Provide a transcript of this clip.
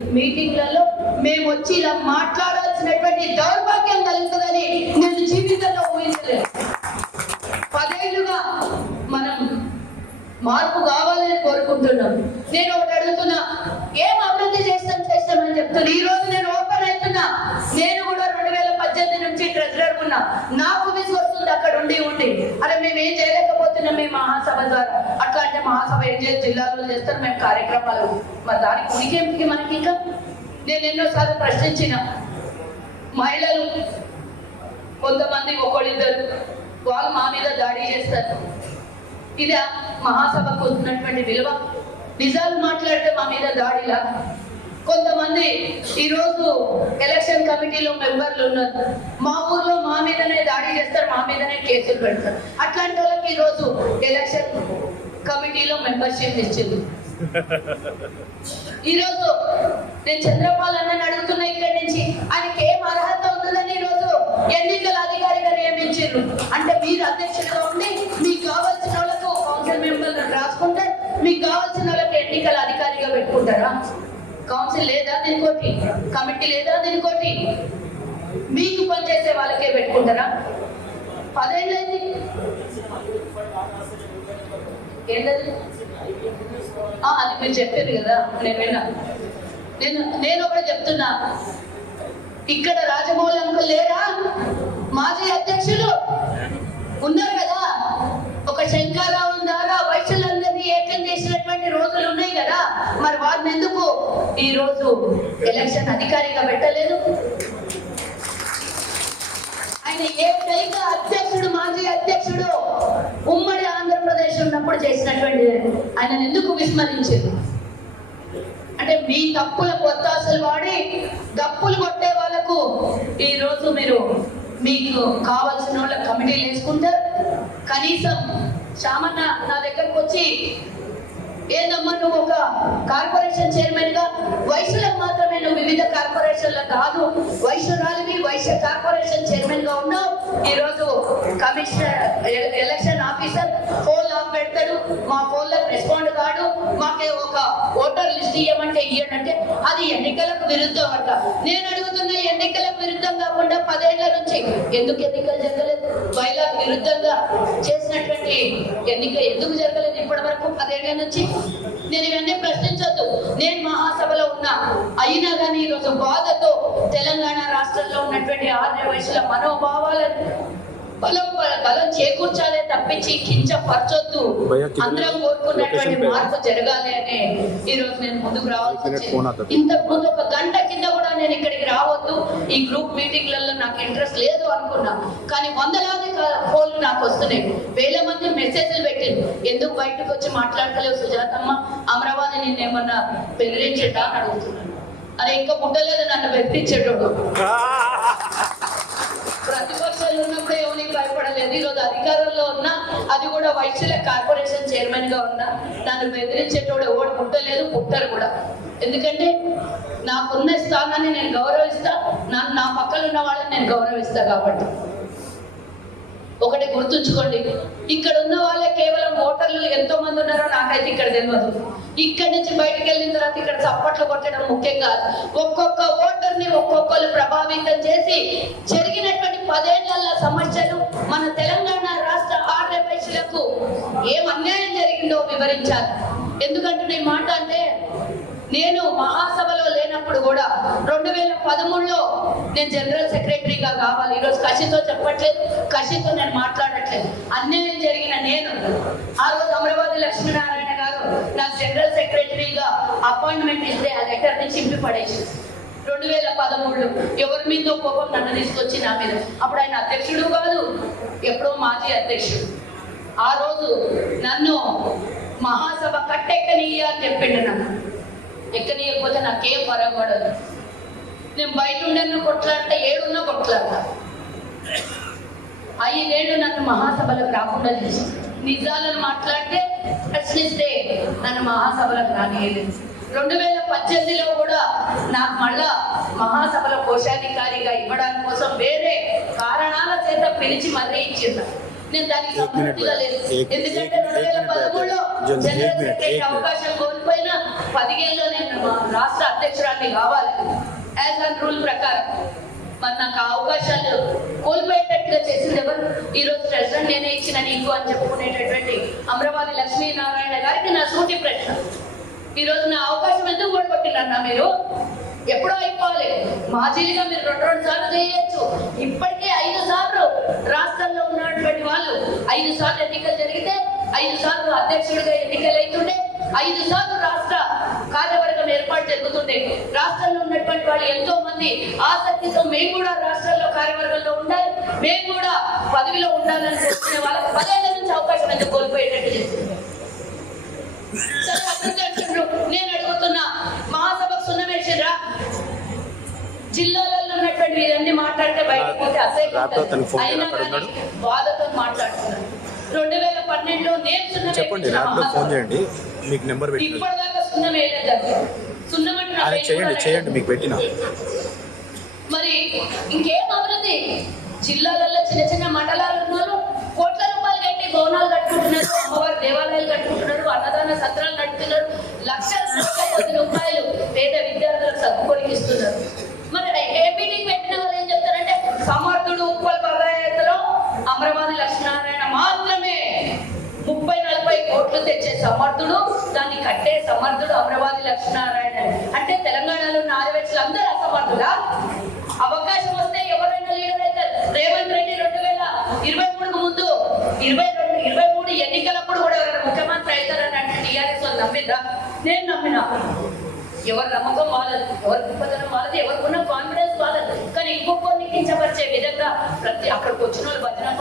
మీటింగ్లలో మేము వచ్చి ఇలా మాట్లాడాల్సినటువంటి దౌర్భాగ్యం కలుగుతుందని నేను జీవితంలో ఊహించలేదు. పదేళ్ళుగా మనం మార్పు కావాలని కోరుకుంటున్నాం. నేను ఒకటి అడుగుతున్నా ఏం అభివృద్ధి చేస్తాం చేస్తామని చెప్తున్నా ఈ రోజు నేను ఓపెన్ అవుతున్నా నేను కూడా రెండు వేల పద్దెనిమిది నుంచి ట్రెజరర్ ఉన్నా నాకు విసుగు వస్తుంది అక్కడ ఉండి ఉండి అరే మేము ఏం చేయలేకపోతున్నాం మేము సార్ అట్లా అంటే మహాసభ ఏం చేసి జిల్లాలో చేస్తారు? మేము కార్యక్రమాలు. మరి దానికి ఉనికి మనకి ఇంకా? నేను ఎన్నోసార్లు ప్రశ్నించిన మహిళలు కొంతమంది ఒకళ్ళిద్దరు వాళ్ళు మా మీద దాడి చేస్తారు. ఇది మహాసభకు ఉన్నటువంటి విలువ. నిజాలు మాట్లాడితే మా మీద దాడిలా? కొంతమంది ఈరోజు ఎలక్షన్ కమిటీలో మెంబర్లు ఉన్నారు. మా ఊర్లో మా మీదనే దాడి చేస్తారు మా మీదనే కేసులు పెడతారు. అట్లాంటి వాళ్ళకి ఈరోజు ఎలక్షన్ కమిటీలో మెంబర్షిప్ ఇచ్చింది. ఈరోజు నేను చంద్రపాల్ అన్నని అడుగుతున్నా ఇక్కడి నుంచి. ఆయనకి ఏం అర్హత ఉందని ఈరోజు ఎన్నికల అధికారిగా నియమించారు అంటే మీరు అధ్యక్షుడిగా ఉండి మీకు కావాల్సిన వాళ్ళకు కౌన్సిల్ మెంబర్లను రాసుకుంటే మీకు కావాల్సిన వాళ్ళకి ఎన్నికల అధికారిగా పెట్టుకుంటారా? కౌన్సిల్ లేదా దీనికోటి కమిటీ లేదా దీనికోటి మీకు పనిచేసే వాళ్ళకే పెట్టుకుంటారా? పదేళ్ళైంది ఏంటది? అది మీరు చెప్పారు కదా నేను విన్నా. నేను నేను ఒకటి చెప్తున్నా. ఇక్కడ రాజమౌళి అంకుల్ లేరా? మాజీ అధ్యక్షులు? ఉన్నారు కదా. ఒక శంకరరావు ద్వారా వైశ్యులందరినీ ఏకం చేసినటువంటి రోజులు ఉన్నాయి కదా. మరి వారిని ఎందుకు ఈ రోజు ఎలక్షన్ అధికారిగా పెట్టలేదు? ఆయన ఏకైక అధ్యక్షుడు మాజీ అధ్యక్షుడు ఉమ్మడి ఆంధ్రప్రదేశ్ ఉన్నప్పుడు చేసినటువంటి ఆయన ఎందుకు విస్మరించారు అంటే మీ తప్పుల కొత్తాసలు వాడి తప్పులు కొట్టే వాళ్ళకు ఈ రోజు మీరు మీకు కావాల్సిన వాళ్ళ కమిటీలు వేసుకుంటారు. కనీసం శామన్న నా దగ్గరకు వచ్చి ఏందమ్మా నువ్వు ఒక కార్పొరేషన్ చైర్మన్గా వయసులకు మాత్రమే నువ్వు వివిధ కార్పొరేషన్ల కాదు వైశ్యురాలివి వైశ్య కార్పొరేషన్ చైర్మన్గా ఉన్నావు. ఈ రోజు commissioner election officer phone off పెడతాడు. మా ఫోన్లకు రెస్పాండ్ కాడు మాకే ఒక ఓటర్ లిస్ట్ ఇవ్వమంటే ఇయ్యడంటే అది ఎన్నికలకు విరుద్ధం అంట నేను అడుగుతున్న ఎన్నికలకు విరుద్ధం కాకుండా పదేళ్ళ నుంచి ఎందుకు ఎన్నికలు జరగలేదు? బయలా విరుద్ధంగా చేసినటువంటి ఎన్నిక ఎందుకు జరగలేదు ఇప్పటి వరకు పదేళ్ళ నుంచి? నేను ఇవన్నీ ప్రశ్నించొద్దు. నేను మహాసభలో ఉన్నా అయినా కానీ ఈరోజు బాధతో తెలంగాణ రాష్ట్రంలో ఉన్నటువంటి ఆర్య వయసుల మనోభావాలను బలం బలం చేకూర్చాలే తప్పించి కించపరచొద్దు. అందరం కోరుకున్నటువంటి. మార్పు జరగాలి అని ఈ రోజు నేను ముందుకు రావాల్సి ఇంతకు ముందు ఒక గంట కింద కూడా నేను ఇక్కడికి రావద్దు. ఈ గ్రూప్ మీటింగ్లలో నాకు ఇంట్రెస్ట్ లేదు అనుకున్నా. కానీ వందలాది ఫోన్లు నాకు వస్తున్నాయి. వేల మంది మెసేజ్లు పెట్టింది ఎందుకు బయటకు వచ్చి మాట్లాడతలేవు సుజాతమ్మ? అమరావతి నిన్నేమన్నా బెదిరించడా అని అడుగుతున్నాను. అరే ఇంకా పుట్టలేదు నన్ను బెదిరించేటోడు ప్రతిపక్షాలు ఉన్నప్పుడు ఎవరికి భయపడలేదు. ఈరోజు అధికారంలో ఉన్నా అది కూడా వైశ్యుల కార్పొరేషన్ చైర్మన్గా ఉన్నా నన్ను బెదిరించేటోడు ఎవడు పుట్టలేదు పుట్టరు కూడా. ఎందుకంటే నాకున్న స్థానాన్ని నేను గౌరవిస్తా నన్ను నా పక్కన ఉన్న వాళ్ళని నేను గౌరవిస్తా కాబట్టి. ఒకటి గుర్తుంచుకోండి ఇక్కడ ఉన్న వాళ్ళే కేవలం ఓటర్లు ఎంతో మంది ఉన్నారో నాకైతే ఇక్కడ తెలియదు ఇక్కడ నుంచి బయటకు వెళ్ళిన తర్వాత ఇక్కడ చప్పట్లు కొట్టడం ముఖ్యం కాదు. ఒక్కొక్క ఓటర్ని ఒక్కొక్కరు ప్రభావితం చేసి జరిగినట్టు పదేళ్ళ సమస్యలు మన తెలంగాణ రాష్ట్ర ఆర్య వయసులకు ఏం అన్యాయం జరిగిందో వివరించాలి. ఎందుకంటే నేను మాట అంటే నేను మహాసభలో లేనప్పుడు కూడా రెండు వేల పదమూడులో నేను జనరల్ సెక్రటరీగా కావాలి. ఈరోజు కషితో చెప్పట్లేదు కషితో నేను మాట్లాడట్లేదు. అన్యాయం జరిగిన నేను ఆ రోజు అమరావతి లక్ష్మీనారాయణ గారు నాకు జనరల్ సెక్రటరీగా అపాయింట్మెంట్ ఇస్తే ఆ లెటర్ని చింపి పడేసి. రెండు వేల పదమూడులో మీద కోపం నన్ను తీసుకొచ్చి నా మీద. అప్పుడు ఆయన అధ్యక్షుడు కాదు ఎప్పుడో మాజీ అధ్యక్షుడు. ఆ రోజు నన్ను మహాసభ కట్టెక్కనీయ అని చెప్పిండు నన్ను. ఎక్కనీయకపోతే నాకేం పరగబడదు నేను బయట ఉండను కొట్లాడితే ఏడున్నా కొట్లాడతా. ఐదేళ్ళు నన్ను మహాసభలకు రాకుండా చేసి నిజాలను మాట్లాడితే ప్రశ్నిస్తే నన్ను మహాసభలకు రానియలేదు రెండు వేల పద్దెనిమిదిలో కూడా నాకు మళ్ళా మహాసభల కోశాధికారిగా ఇవ్వడం కోసం వేరే కారణాల చేత పిలిచి మరీ ఇచ్చింది. నేను దానికి సంతృప్తిగా లేదు. ఎందుకంటే రెండు వేల పదమూడులో జనరల్ అవకాశం కోల్పోయిన పదిహేనులో నేను రాష్ట్ర అధ్యక్షురాన్ని కావాలి. యాజ్ అండ్ రూల్ ప్రకారం. మరి నాకు ఆ అవకాశాలు కోల్పోయేటట్టుగా చేసింది ఎవరు? ఈ రోజు ప్రెసిడెంట్ నేనే ఇచ్చిన నీకు అని చెప్పుకునేటటువంటి అమరావతి లక్ష్మీనారాయణ ఈ రోజు నా అవకాశం ఎందుకు ఓడగొట్టినన్నా మీరు? ఎప్పుడో అయిపోవాలి. మాజీలుగా మీరు రెండు రెండు సార్లు చేయొచ్చు. ఇప్పటికే ఐదు సార్లు రాష్ట్రంలో ఉన్నటువంటి వాళ్ళు ఐదు సార్లు ఎన్నికలు జరిగితే ఐదు సార్లు అధ్యక్షుడిగా ఎన్నికలు అవుతుండే ఐదు సార్లు రాష్ట్ర కార్యవర్గం ఏర్పాటు జరుగుతుండే. రాష్ట్రంలో ఉన్నటువంటి వాళ్ళు ఎంతో మంది ఆసక్తితో మేము కూడా రాష్ట్రంలో కార్యవర్గంలో ఉండాలి మేము కూడా పదవిలో ఉండాలని కోరుకునే వాళ్ళకి పదేళ్ళ నుంచి అవకాశం ఎందుకు కోల్పోయేటట్టు చేస్తుంది సరే అభివృద్ధి అంటున్నారు. నేను అడుగుతున్నా మహాసభకు సున్నమేసిరా ఉన్నటువంటి ఇవన్నీ మాట్లాడితే బయటకు పోతే అసహ్యం అయినా కానీ? బాధతో మాట్లాడుతున్నాను రెండు వేల పన్నెండులో నేను సున్నం చెప్పండి ఫోన్. చేయండి. మీకు నెంబర్ ఇప్పటిదాకా సున్నం వేయలేదు సున్నం అంటే చేయండి చేయండి మీకు పెట్టిన. మరి ఇంకేం అభివృద్ధి? జిల్లాలలో చిన్న చిన్న మండలాలు ఉన్నారు కోట్ల రూపాయలు కట్టి భవనాలు కట్టుకుంటున్నారు అమ్మవారి దేవాలయాలు కట్టుకుంటున్నారు అన్నదాన సత్రాలు నడుపుతున్నారు లక్షల రూపాయలు పేద విద్యార్థులకు సర్దుకొని ఇస్తున్నారు మరి ఏ మీటింగ్ పెట్టిన వాళ్ళు ఏం చెప్తారంటే సమర్థుడు ఉప్పల్ పదయాత్రలో అమరవాది లక్ష్మీనారాయణ మాత్రమే ముప్పై నలభై కోట్లు తెచ్చే సమర్థుడు దాన్ని కట్టే సమర్థుడు అమరావతి లక్ష్మీనారాయణ. అంటే తెలంగాణలో ఉన్న ఆదివాసులు అందరూ అసమర్థులా? అవకాశం వస్తే ఎవరైనా లీడర్ అవుతారు రేవంత్ రెడ్డి రెండు వేల ఇరవై మూడుకు ముందు ఇరవై రెండు ఇరవై మూడు ఎన్నికలప్పుడు కూడా ఎవరైనా ముఖ్యమంత్రి అవుతారని అంటే టీఆర్ఎస్ వాళ్ళు నమ్మిందా నేను నమ్మినా. ఎవరి నమ్మకం వాళ్ళది ఎవరి గొప్పతనం వాళ్ళది ఎవరికి ఉన్న కాన్ఫిడెన్స్ వాళ్ళది. కానీ ఇంకొకరిని కించపరిచే విధంగా ప్రతి అక్కడికి వచ్చిన వాళ్ళు భజన